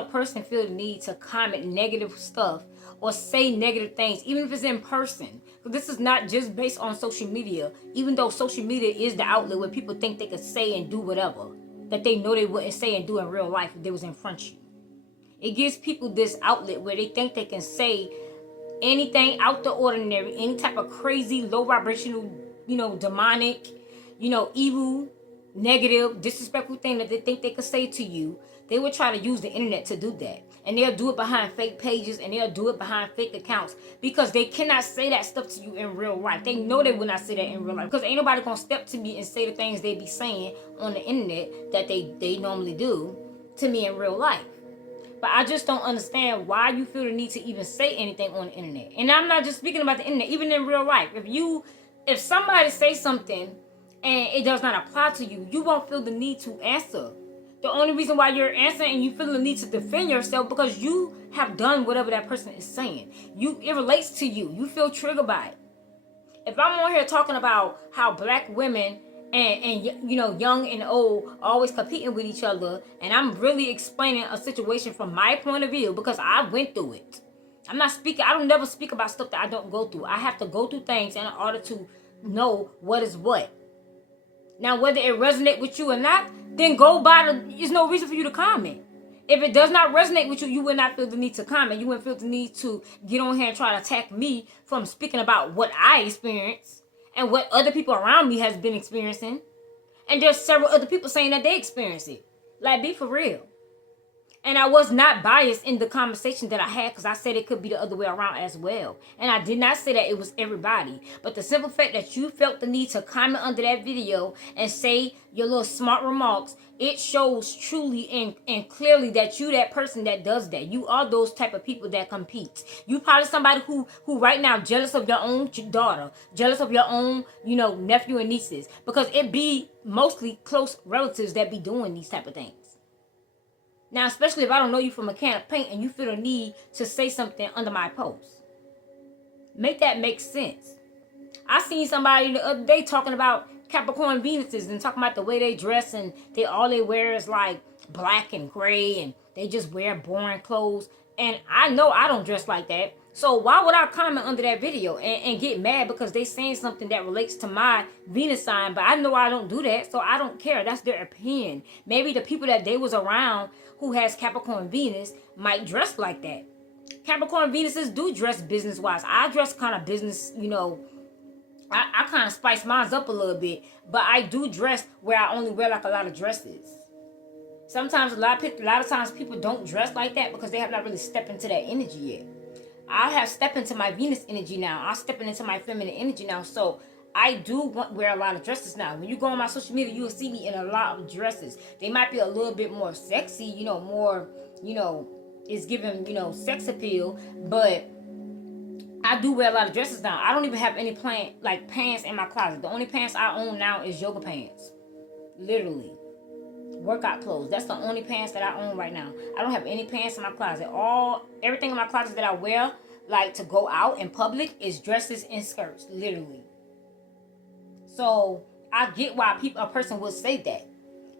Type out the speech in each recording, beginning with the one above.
a person feel the need to comment negative stuff or say negative things, even if it's in person? Because this is not just based on social media, even though social media is the outlet where people think they could say and do whatever that they know they wouldn't say and do in real life if they was in front of you. It gives people this outlet where they think they can say anything out the ordinary, any type of crazy, low vibrational, demonic, evil, negative, disrespectful thing that they think they could say to you. They would try to use the internet to do that. And they'll do it behind fake pages, and they'll do it behind fake accounts, because they cannot say that stuff to you in real life. They know they will not say that in real life, because ain't nobody gonna step to me and say the things they be saying on the internet that they normally do to me in real life. But I just don't understand why you feel the need to even say anything on the internet. And I'm not just speaking about the internet, even in real life. If somebody says something and it does not apply to you, you won't feel the need to answer. The only reason why you're answering and you feel the need to defend yourself, because you have done whatever that person is saying. It relates to you. You feel triggered by it. If I'm on here talking about how black women and young and old always competing with each other, and I'm really explaining a situation from my point of view because I went through it. I don't never speak about stuff that I don't go through. I have to go through things in order to know what is what. Now, whether it resonates with you or not, then there's no reason for you to comment. If it does not resonate with you, you will not feel the need to comment. You wouldn't feel the need to get on here and try to attack me from speaking about what I experienced and what other people around me has been experiencing. And there's several other people saying that they experience it. Like, be for real. And I was not biased in the conversation that I had, because I said it could be the other way around as well. And I did not say that it was everybody. But the simple fact that you felt the need to comment under that video and say your little smart remarks, it shows truly and clearly that you that person that does that. You are those type of people that compete. You probably somebody who right now jealous of your own daughter, jealous of your own, nephew and nieces. Because it be mostly close relatives that be doing these type of things. Now, especially if I don't know you from a can of paint and you feel the need to say something under my post. Make that make sense. I seen somebody the other day talking about Capricorn Venuses and talking about the way they dress, and all they wear is like black and gray, and they just wear boring clothes. And I know I don't dress like that. So why would I comment under that video and get mad because they saying something that relates to my Venus sign? But I know I don't do that, so I don't care. That's their opinion. Maybe the people that they was around who has Capricorn Venus might dress like that. Capricorn Venuses do dress business-wise. I dress kind of business, I kind of spice mine up a little bit. But I do dress where I only wear like a lot of dresses. Sometimes, a lot of times people don't dress like that because they have not really stepped into that energy yet. I have stepped into my Venus energy now. I'm stepping into my feminine energy now. So I do wear a lot of dresses now. When you go on my social media, you will see me in a lot of dresses. They might be a little bit more sexy, more, it's giving, sex appeal. But I do wear a lot of dresses now. I don't even have any pants in my closet. The only pants I own now is yoga pants. Literally. Workout clothes. That's the only pants that I own right now. I don't have any pants in my closet. Everything in my closet that I wear, like to go out in public, is dresses and skirts, literally. So I get why a person would say that,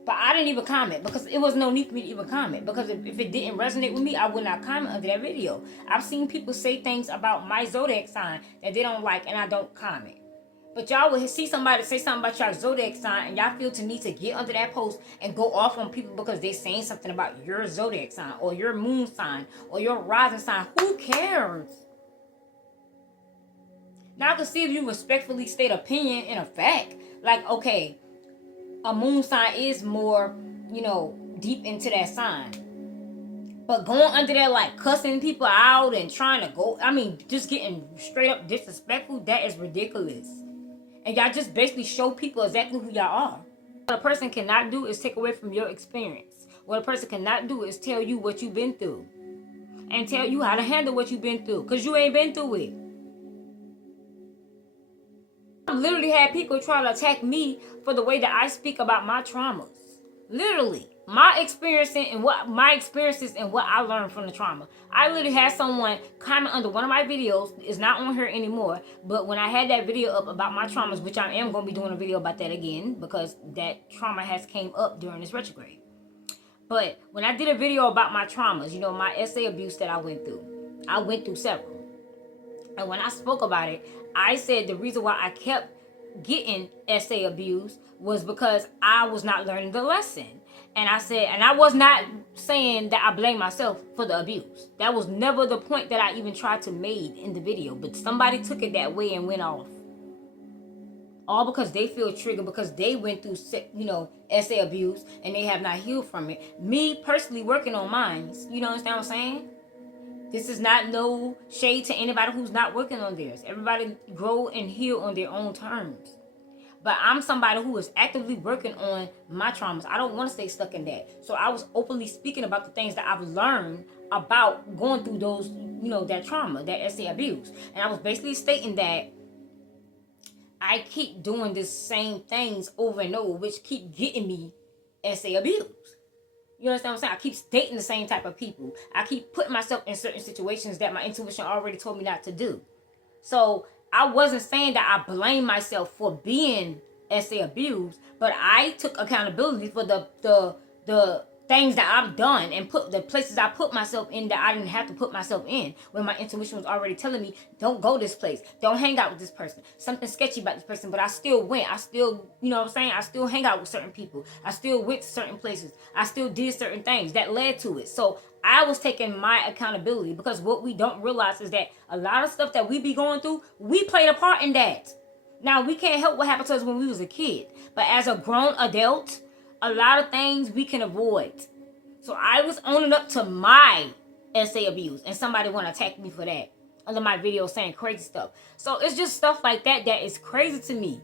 but I didn't even comment because it was no need for me to even comment. Because if it didn't resonate with me, I would not comment under that video. I've seen people say things about my zodiac sign that they don't like, and I don't comment. But y'all will see somebody say something about your zodiac sign, and y'all feel the need to get under that post and go off on people because they're saying something about your zodiac sign or your moon sign or your rising sign. Who cares? Now I can see if you respectfully state opinion and a fact. Like, okay, a moon sign is more, deep into that sign. But going under there like cussing people out and trying to just getting straight up disrespectful, that is ridiculous. And y'all just basically show people exactly who y'all are. What a person cannot do is take away from your experience. What a person cannot do is tell you what you've been through. And tell you how to handle what you've been through. Because you ain't been through it. I've literally had people try to attack me for the way that I speak about my traumas. Literally. My experiences and what I learned from the trauma. I literally had someone comment under one of my videos. It's not on here anymore. But when I had that video up about my traumas, which I am going to be doing a video about that again, because that trauma has came up during this retrograde. But when I did a video about my traumas, my SA abuse that I went through several. And when I spoke about it, I said the reason why I kept getting SA abuse was because I was not learning the lesson. And I said, and I was not saying that I blame myself for the abuse. That was never the point that I even tried to make in the video. But somebody took it that way and went off. All because they feel triggered because they went through, SA abuse and they have not healed from it. Me personally working on mine, you understand what I'm saying? This is not no shade to anybody who's not working on theirs. Everybody grow and heal on their own terms. But I'm somebody who is actively working on my traumas. I don't want to stay stuck in that. So I was openly speaking about the things that I've learned about going through those, that trauma, that SA abuse. And I was basically stating that I keep doing the same things over and over, which keep getting me SA abuse. You understand what I'm saying? I keep dating the same type of people. I keep putting myself in certain situations that my intuition already told me not to do. So I wasn't saying that I blame myself for being SA abused, but I took accountability for the things that I've done and put the places I put myself in that I didn't have to put myself in when my intuition was already telling me, don't go this place, don't hang out with this person, something sketchy about this person. But I still went. I still, I still hang out with certain people. I still went to certain places. I still did certain things that led to it. So I was taking my accountability, because what we don't realize is that a lot of stuff that we be going through, we played a part in that. Now, we can't help what happened to us when we was a kid, but as a grown adult, a lot of things we can avoid. So I was owning up to my SA abuse, and somebody want to attack me for that under my video saying crazy stuff. So it's just stuff like that that is crazy to me.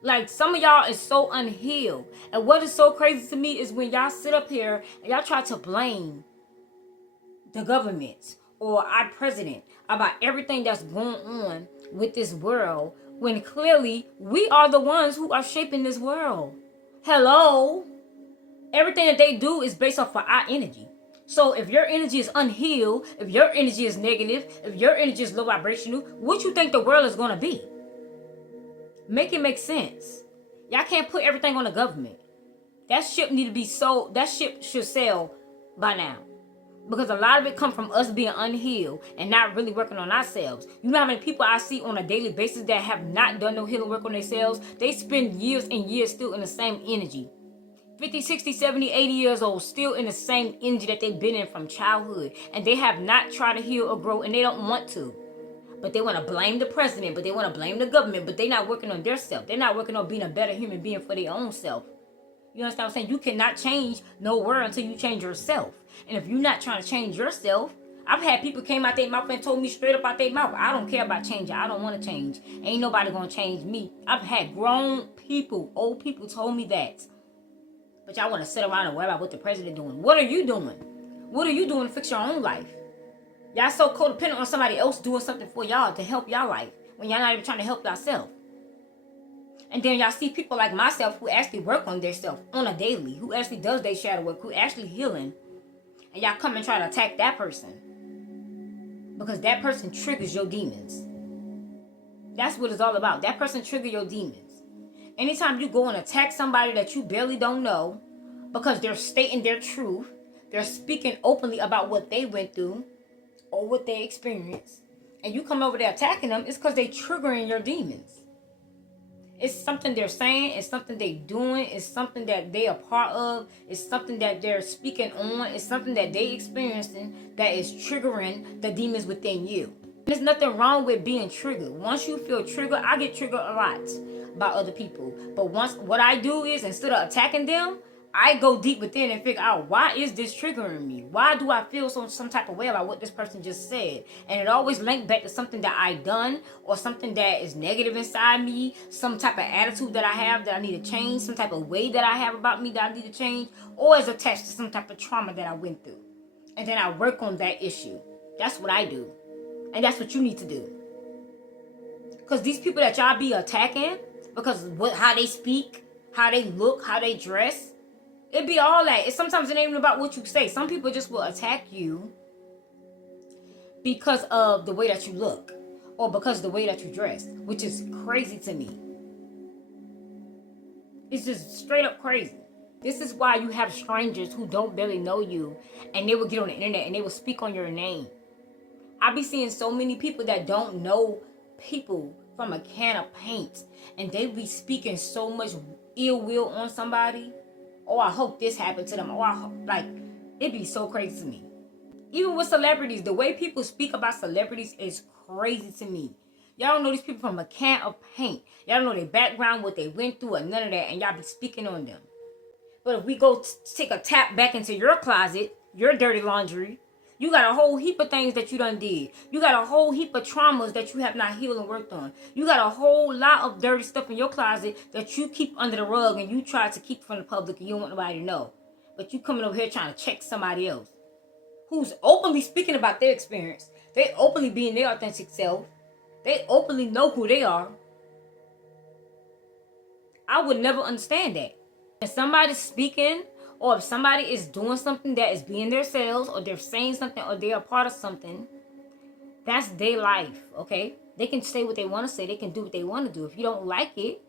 Like, some of y'all is so unhealed. And what is so crazy to me is when y'all sit up here and y'all try to blame the government or our president about everything that's going on with this world, when clearly we are the ones who are shaping this world. Hello? Everything that they do is based off of our energy. So if your energy is unhealed, if your energy is negative, if your energy is low vibrational, what you think the world is going to be? Make it make sense. Y'all can't put everything on the government. That ship need to be sold. That ship should sail by now. Because a lot of it comes from us being unhealed and not really working on ourselves. You know how many people I see on a daily basis that have not done no healing work on themselves? They spend years and years still in the same energy. 50, 60, 70, 80 years old, still in the same energy that they've been in from childhood. And they have not tried to heal or grow, and they don't want to. But they want to blame the president, but they want to blame the government, but they're not working on their self. They're not working on being a better human being for their own self. You understand what I'm saying? You cannot change no world until you change yourself. And if you're not trying to change yourself, I've had people came out their mouth and told me straight up out their mouth, I don't care about changing. I don't want to change. Ain't nobody going to change me. I've had grown people, old people told me that. But y'all want to sit around and worry about what the president doing. What are you doing? What are you doing to fix your own life? Y'all so codependent on somebody else doing something for y'all to help y'all life when y'all not even trying to help yourself. And then y'all see people like myself who actually work on their self on a daily, who actually does their shadow work, who actually healing. And y'all come and try to attack that person. Because that person triggers your demons. That's what it's all about. That person trigger your demons. Anytime you go and attack somebody that you barely don't know, because they're stating their truth, they're speaking openly about what they went through, or what they experienced, and you come over there attacking them, it's because they triggering your demons. It's something they're saying, it's something they doing, it's something that they are part of, it's something that they're speaking on, it's something that they experiencing that is triggering the demons within you. There's nothing wrong with being triggered. Once you feel triggered, I get triggered a lot by other people. But once, what I do is, instead of attacking them, I go deep within and figure out, why is this triggering me? Why do I feel some type of way about what this person just said? And it always linked back to something that I done, or something that is negative inside me, some type of attitude that I have that I need to change, some type of way that I have about me that I need to change, or is attached to some type of trauma that I went through. And then I work on that issue. That's what I do. And that's what you need to do. Because these people that y'all be attacking, because how they speak, how they look, how they dress, it be all that. It's sometimes it ain't even about what you say. Some people just will attack you because of the way that you look, or because of the way that you dress, which is crazy to me. It's just straight up crazy. This is why you have strangers who don't barely know you, and they will get on the internet and they will speak on your name. I be seeing so many people that don't know people from a can of paint, and they be speaking so much ill will on somebody. Oh, I hope this happened to them. Oh, I hope, like, it'd be so crazy to me. Even with celebrities, the way people speak about celebrities is crazy to me. Y'all don't know these people from a can of paint. Y'all don't know their background, what they went through, or none of that, and y'all be speaking on them. But if we go take a tap back into your closet, your dirty laundry, you got a whole heap of things that you done did. You got a whole heap of traumas that you have not healed and worked on. You got a whole lot of dirty stuff in your closet that you keep under the rug and you try to keep from the public and you don't want nobody to know. But you coming over here trying to check somebody else who's openly speaking about their experience. They openly being their authentic self. They openly know who they are. I would never understand that. If somebody's speaking, or if somebody is doing something that is being themselves, or they're saying something, or they're a part of something, that's their life, okay? They can say what they want to say. They can do what they want to do. If you don't like it,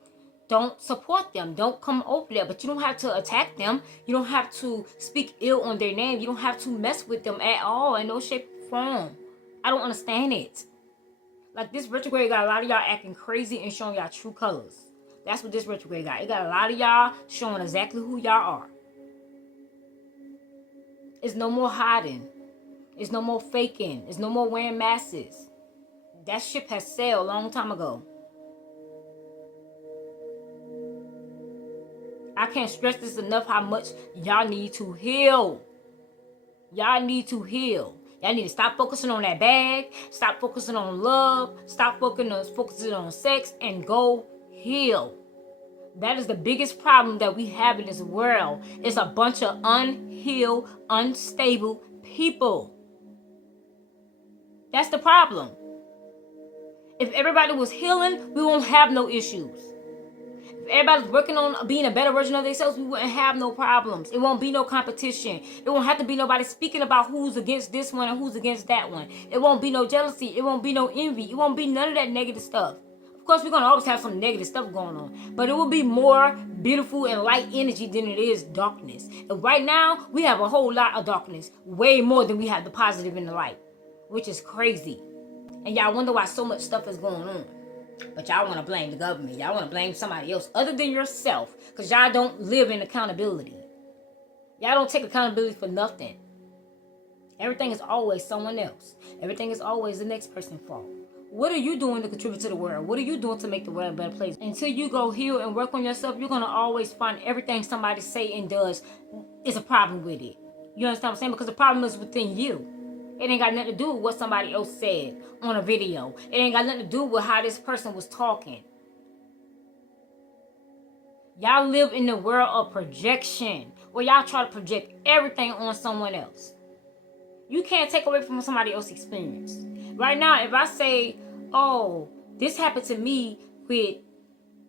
don't support them. Don't come over there. But you don't have to attack them. You don't have to speak ill on their name. You don't have to mess with them at all in no shape or form. I don't understand it. Like, this retrograde got a lot of y'all acting crazy and showing y'all true colors. That's what this retrograde got. It got a lot of y'all showing exactly who y'all are. It's no more hiding. It's no more faking. It's no more wearing masks. That ship has sailed a long time ago. I can't stress this enough how much y'all need to heal. Y'all need to heal. Y'all need to stop focusing on that bag. Stop focusing on love. Stop focusing on sex and go heal. That is the biggest problem that we have in this world. It's a bunch of unhealed, unstable people. That's the problem. If everybody was healing, we won't have no issues. If everybody's working on being a better version of themselves, we wouldn't have no problems. It won't be no competition. It won't have to be nobody speaking about who's against this one and who's against that one. It won't be no jealousy. It won't be no envy. It won't be none of that negative stuff. Of course, we're going to always have some negative stuff going on. But it will be more beautiful and light energy than it is darkness. And right now, we have a whole lot of darkness. Way more than we have the positive and the light. Which is crazy. And y'all wonder why so much stuff is going on. But y'all want to blame the government. Y'all want to blame somebody else other than yourself. Because y'all don't live in accountability. Y'all don't take accountability for nothing. Everything is always someone else. Everything is always the next person's fault. What are you doing to contribute to the world? What are you doing to make the world a better place? Until you go heal and work on yourself, you're going to always find everything somebody say and does is a problem with it. You understand what I'm saying? Because the problem is within you. It ain't got nothing to do with what somebody else said on a video. It ain't got nothing to do with how this person was talking. Y'all live in the world of projection, where y'all try to project everything on someone else. You can't take away from somebody else's experience. Right now, if I say, oh, this happened to me with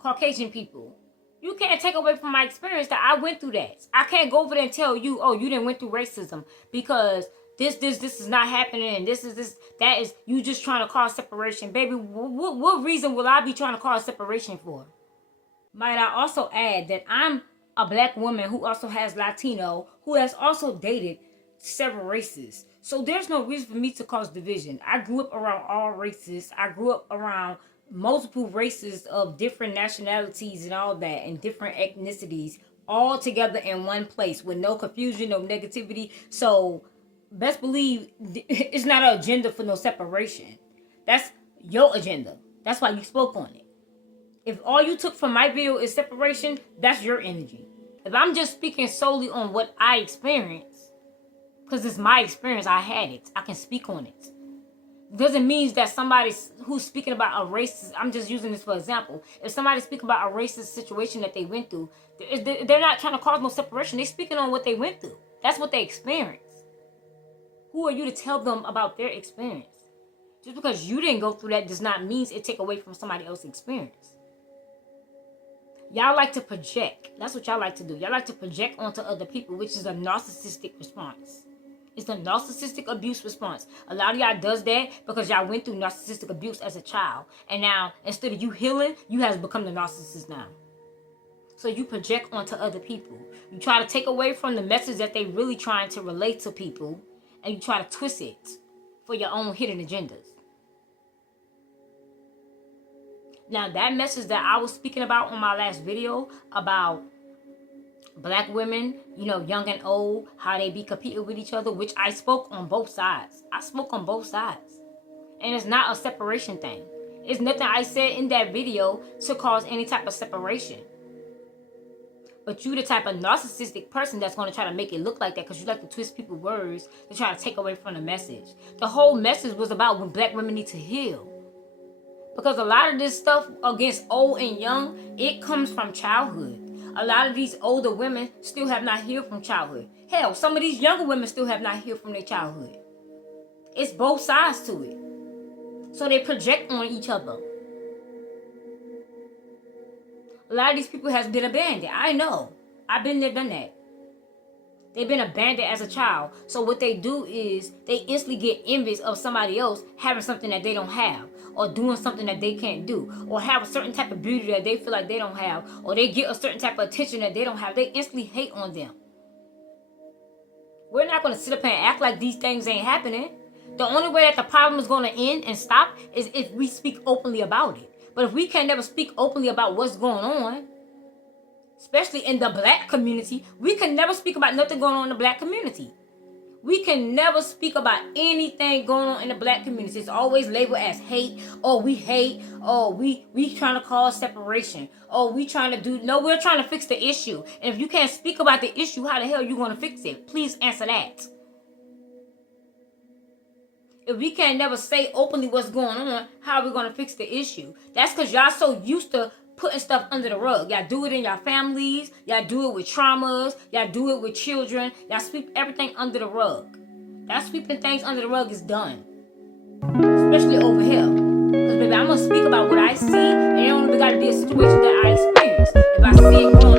Caucasian people, you can't take away from my experience that I went through that. I can't go over there and tell you, oh, you didn't went through racism because this is not happening, and that is, you just trying to cause separation. Baby, what reason will I be trying to cause separation for? Might I also add that I'm a black woman who also has Latino, who has also dated several races. So there's no reason for me to cause division. I grew up around all races. I grew up around multiple races of different nationalities and all that, and different ethnicities, all together in one place with no confusion, no negativity. So best believe it's not an agenda for no separation. That's your agenda. That's why you spoke on it. If all you took from my video is separation, that's your energy. If I'm just speaking solely on what I experienced, because it's my experience, I had it, I can speak on it. Doesn't mean that somebody who's speaking about a racist, I'm just using this for example. If somebody's speaking about a racist situation that they went through, they're not trying to cause no separation. They're speaking on what they went through. That's what they experienced. Who are you to tell them about their experience? Just because you didn't go through that does not mean it take away from somebody else's experience. Y'all like to project. That's what y'all like to do. Y'all like to project onto other people, which is a narcissistic response. It's a narcissistic abuse response. A lot of y'all does that because y'all went through narcissistic abuse as a child. And now, instead of you healing, you have become the narcissist now. So you project onto other people. You try to take away from the message that they really trying to relate to people, and you try to twist it for your own hidden agendas. Now, that message that I was speaking about on my last video about black women, young and old, how they be competing with each other, which I spoke on both sides. I spoke on both sides. And it's not a separation thing. It's nothing I said in that video to cause any type of separation. But you the type of narcissistic person that's going to try to make it look like that because you like to twist people's words to try to take away from the message. The whole message was about when black women need to heal. Because a lot of this stuff against old and young, it comes from childhood. A lot of these older women still have not healed from childhood. Hell, some of these younger women still have not healed from their childhood. It's both sides to it. So they project on each other. A lot of these people has been abandoned. I know. I've been there, done that. They've been abandoned as a child. So what they do is they instantly get envious of somebody else having something that they don't have, or doing something that they can't do, or have a certain type of beauty that they feel like they don't have, or they get a certain type of attention that they don't have. They instantly hate on them. We're not going to sit up and act like these things ain't happening. The only way that the problem is going to end and stop is if we speak openly about it. But if we can never speak openly about what's going on, especially in the black community, we can never speak about nothing going on in the black community. We can never speak about anything going on in the black community. It's always labeled as hate, or we hate, or we trying to cause separation, or we trying to do... No, we're trying to fix the issue. And if you can't speak about the issue, how the hell are you going to fix it? Please answer that. If we can't never say openly what's going on, how are we going to fix the issue? That's because y'all so used to putting stuff under the rug. Y'all do it in your families. Y'all do it with traumas. Y'all do it with children. Y'all sweep everything under the rug. That sweeping things under the rug is done. Especially over here. Because, baby, I'm going to speak about what I see. And it don't even got to be a situation that I experience. If I see it going